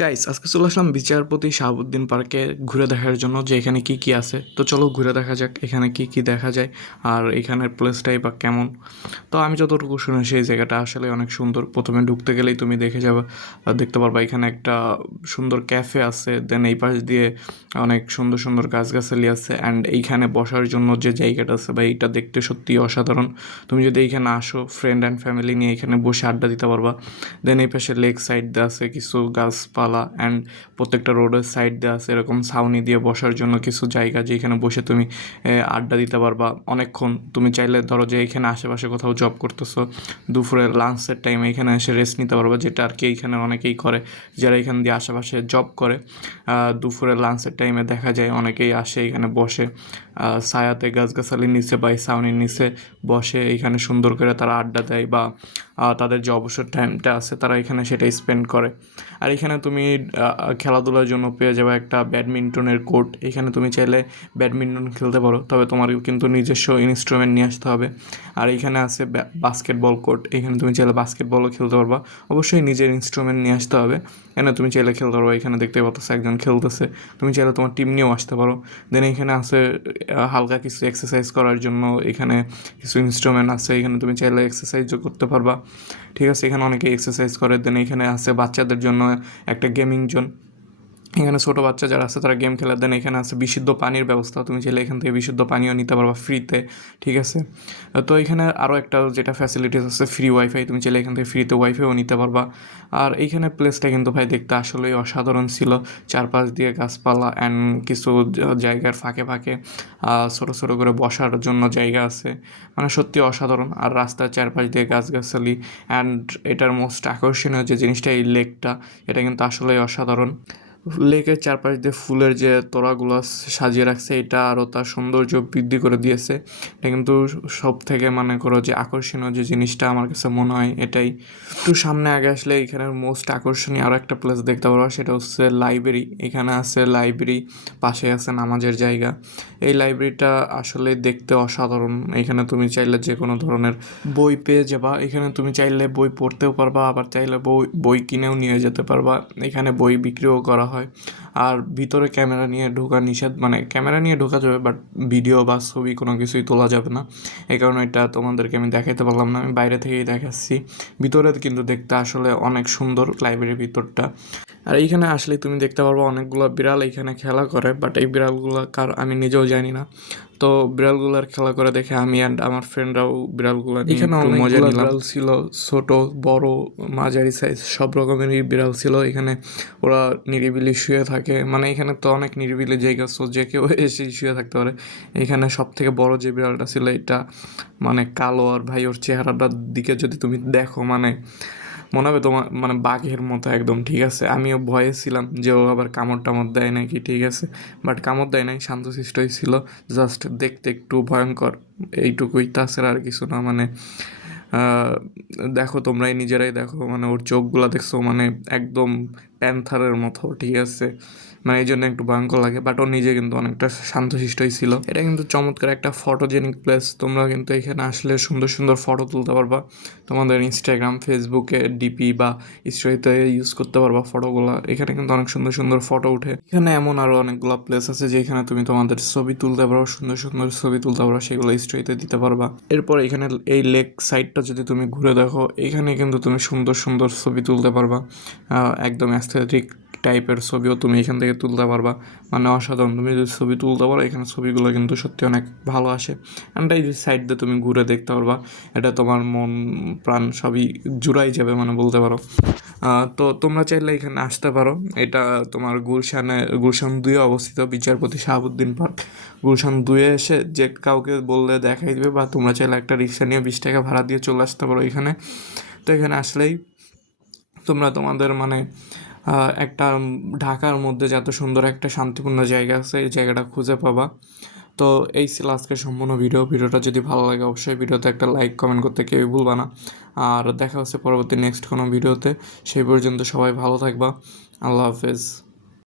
Guys আজকে চলে আসলাম বিচারপতি শাহাবুদ্দিন পার্কে ঘুরে দেখার জন্য যে এখানে কি কি আছে। তো চলো ঘুরে দেখা যাক এখানে কি কি দেখা যায় আর এখানের প্লেসটাই বা কেমন। তো আমি যতটুকু শুনেছি এই জায়গাটা আসলে অনেক সুন্দর। প্রথমে ঢুকতে গেলেই তুমি দেখে যাবে, দেখতে পারবা এখানে একটা সুন্দর ক্যাফে আছে। দেন এই পাশ দিয়ে অনেক সুন্দর সুন্দর গাছগাছালি আছে অ্যান্ড এইখানে বসার জন্য যে জায়গাটা আছে বা এইটা দেখতে সত্যি অসাধারণ। তুমি যদি এইখানে আসো ফ্রেন্ড অ্যান্ড ফ্যামিলি নিয়ে এখানে বসে আড্ডা দিতে পারবা। দেন এই পাশে লেক সাইড দিয়ে আছে কিছু গাছপালা অ্যান্ড প্রত্যেকটা রোডের সাইড দিয়ে আছে এরকম ছাউনি দিয়ে বসার জন্য কিছু জায়গা, যেখানে বসে তুমি আড্ডা দিতে পারবা অনেকক্ষণ। তুমি চাইলে ধরো যে এখানে আশেপাশে কোথাও জব করতেছো, দুপুরের লাঞ্চের টাইমে এখানে এসে রেস্ট নিতে পারবা, যেটা আর কি এইখানে অনেকেই করে যারা এখান দিয়ে আশেপাশে জব করে। দুপুরের লাঞ্চের টাইমে দেখা যায় অনেকেই আসে এখানে বসে ছায়াতে গাছগাছালির নিচে বা এই ছাউনির নিচে বসে এখানে সুন্দর করে তারা আড্ডা দেয় বা তাদের যে অবসর টাইমটা আছে তারা এখানে সেটা স্পেন্ড করে। আর এখানে তুমি খেলাধুলার জন্য পেয়ে যাবে একটা ব্যাডমিন্টনের কোর্ট। এখানে তুমি চাইলে ব্যাডমিন্টন খেলতে পারো, তবে তোমার কিন্তু নিজস্ব ইনস্ট্রুমেন্ট নিয়ে আসতে হবে। আর এখানে আছে বাস্কেটবল কোর্ট, এখানে তুমি চাইলে বাস্কেটবলও খেলতে পারবা, অবশ্যই নিজের ইনস্ট্রুমেন্ট নিয়ে আসতে হবে। এখানে তুমি চাইলে খেলতে পারো, এখানে দেখতে পাচ্ছ একজন খেলতেছে, তুমি চাইলে তোমার টিম নিয়েও আসতে পারো। দেন এখানে আছে হালকা কিছু এক্সারসাইজ করার জন্য এখানে কিছু ইনস্ট্রুমেন্ট আছে, এখানে তুমি চাইলে এক্সারসাইজও করতে পারবা। ঠিক আছে, এখানে অনেকে এক্সারসাইজ করে। দেন এখানে আছে বাচ্চাদের জন্য একটা গেমিং জোন, এখানে ছোটো বাচ্চা যারা আছে তারা গেম খেলে। দেন এখানে আছে বিশুদ্ধ পানির ব্যবস্থা, তুমি চাইলে এখান থেকে বিশুদ্ধ পানিও নিতে পারবা ফ্রিতে। ঠিক আছে, তো এখানে আরও একটা যেটা ফ্যাসিলিটিস আছে ফ্রি ওয়াইফাই, তুমি চাইলে এখান থেকে ফ্রিতে ওয়াইফাইও নিতে পারবা। আর এইখানে প্লেসটা কিন্তু ভাই দেখতে আসলেই অসাধারণ ছিল। চারপাশ দিয়ে গাছপালা অ্যান্ড কিছু জায়গার ফাঁকে ফাঁকে ছোটো ছোটো করে বসার জন্য জায়গা আছে, মানে সত্যি অসাধারণ। আর রাস্তার চারপাশ দিয়ে গাছগাছালি অ্যান্ড এটার মোস্ট আকর্ষণীয় যে জিনিসটা এই লেকটা, এটা কিন্তু আসলেই অসাধারণ। লেকের চারপাশ দিয়ে ফুলের যে তোড়াগুলো সাজিয়ে রাখছে, এটা আরও তার সৌন্দর্য বৃদ্ধি করে দিয়েছে। এটা কিন্তু সব থেকে মনে করো যে আকর্ষণীয় যে জিনিসটা আমার কাছে মনে হয় এটাই। একটু সামনে আগে আসলে এখানের মোস্ট আকর্ষণীয় আরও একটা প্লেস দেখতে পারবো, সেটা হচ্ছে লাইব্রেরি। এখানে আছে লাইব্রেরি, পাশে আছে নামাজের জায়গা। এই লাইব্রেরিটা আসলে দেখতে অসাধারণ। এখানে তুমি চাইলে যে কোনো ধরনের বই পেয়ে যাবা, এখানে তুমি চাইলে বই পড়তেও পারবা, আবার চাইলে বই বই কিনেও নিয়ে যেতে পারবা। এখানে বই বিক্রিও করা হয়। আর ভিতরে ক্যামেরা নিয়ে ঢোকা নিষেধ, মানে ক্যামেরা নিয়ে ঢোকা যাবে বাট ভিডিও বা ছবি কোনো কিছুই তোলা যাবে না। এই কারণে এটা তোমাদেরকে আমি দেখাতে পারলাম না, আমি বাইরে থেকেই দেখাচ্ছি। ভিতরে কিন্তু দেখতে আসলে অনেক সুন্দর লাইব্রেরির ভিতরটা। আর এইখানে আসলে তুমি দেখতে পারবো অনেকগুলো বিড়াল এখানে খেলা করে, বাট এই বিড়ালগুলো কার আমি নিজেও জানি না। তো বিড়ালগুলোর খেলা করে দেখে আমি অ্যান্ড আমার ফ্রেন্ডরাও বিড়ালগুলো নিয়ে এখানে একটু মজা অনেকগুলা নিলাম। বিড়াল ছিল ছোট বড় মাঝারি সাইজ সব রকমেরই বিড়াল ছিল এখানে। ওরা নিরিবিলি শুয়ে থাকে, মানে এখানে তো অনেক নিরিবিলি জায়গা, সো যে কেউ এসে শুয়ে থাকতে পারে। এখানে সব থেকে বড় যে বিড়ালটা ছিল এটা মানে কালো, আর ভাই ওর চেহারাটার দিকে যদি তুমি দেখো মানে মনে হবে তোমার মানে বাঘের মতো একদম। ঠিক আছে, আমিও ভয়ে ছিলাম যে ও আবার কামড় টামড় দেয় নাকি। ঠিক আছে, বাট কামড় দেয় নাই, শান্তশিষ্টই ছিল, জাস্ট দেখতে একটু ভয়ঙ্কর এইটুকুই, তাছাড়া আর কিছু না। মানে দেখো তোমরাই নিজেরাই দেখো, মানে ওর চোখগুলো দেখছো মানে একদম প্যান্থারের মতো। ঠিক আছে, মানে এই জন্য একটু ভয়ঙ্কর লাগে, বাট ও নিজে কিন্তু অনেকটা শান্তশিষ্টই ছিল। এটা কিন্তু চমৎকার একটা ফটোজেনিক প্লেস। তোমরা কিন্তু এখানে আসলে সুন্দর সুন্দর ফটো তুলতে পারবা, তোমাদের ইনস্টাগ্রাম ফেসবুকে ডিপি বা স্টোরিতে ইউজ করতে পারবা ফটোগুলো। এখানে কিন্তু অনেক সুন্দর সুন্দর ফটো উঠে। এখানে এমন আরও অনেকগুলো প্লেস আছে যেখানে তুমি তোমাদের ছবি তুলতে পারো, সুন্দর সুন্দর ছবি তুলতে পারো, সেগুলো স্টোরিতে দিতে পারবা। এরপর এখানে এই লেক সাইডটা যদি তুমি ঘুরে দেখো, এখানে কিন্তু তুমি সুন্দর সুন্দর ছবি তুলতে পারবা, একদম অ্যাস্থেটিক টাইপের ছবিও তুমি এখান থেকে তুলতে পারবা। মানে অসাধারণ, তুমি যদি ছবি তুলতে পারো এখানে ছবিগুলো কিন্তু সত্যি অনেক ভালো আসে। অ্যান্ড এই যে সাইড দিয়ে তুমি ঘুরে দেখতে পারবা, এটা তোমার মন প্রাণ সবই জুড়াই যাবে মানে বলতে পারো। তো তোমরা চাইলে এখানে আসতে পারো। এটা তোমার গুলশান 2-এ অবস্থিত, বিচারপতি শাহাবুদ্দিন পার্ক। গুলশান 2-এ এসে যে কাউকে বললে দেখাই দেবে, বা তোমরা চাইলে একটা রিক্সা নিয়ে 20 টাকা ভাড়া দিয়ে চলে আসতে পারো এখানে। তো এখানে আসলেই তোমরা তোমাদের মানে একটা ঢাকার মধ্যে যত সুন্দর একটা শান্তিপূর্ণ জায়গা আছে এই জায়গাটা খুঁজে পাবা। তো এই ছিল আজকের সম্পূর্ণ ভিডিওটা যদি ভালো লাগে অবশ্যই ভিডিওতে একটা লাইক কমেন্ট করতে কেউই ভুলবা না। আর দেখা হচ্ছে পরবর্তী নেক্সট কোনো ভিডিওতে। সেই পর্যন্ত সবাই ভালো থাকবা। আল্লাহ হাফেজ।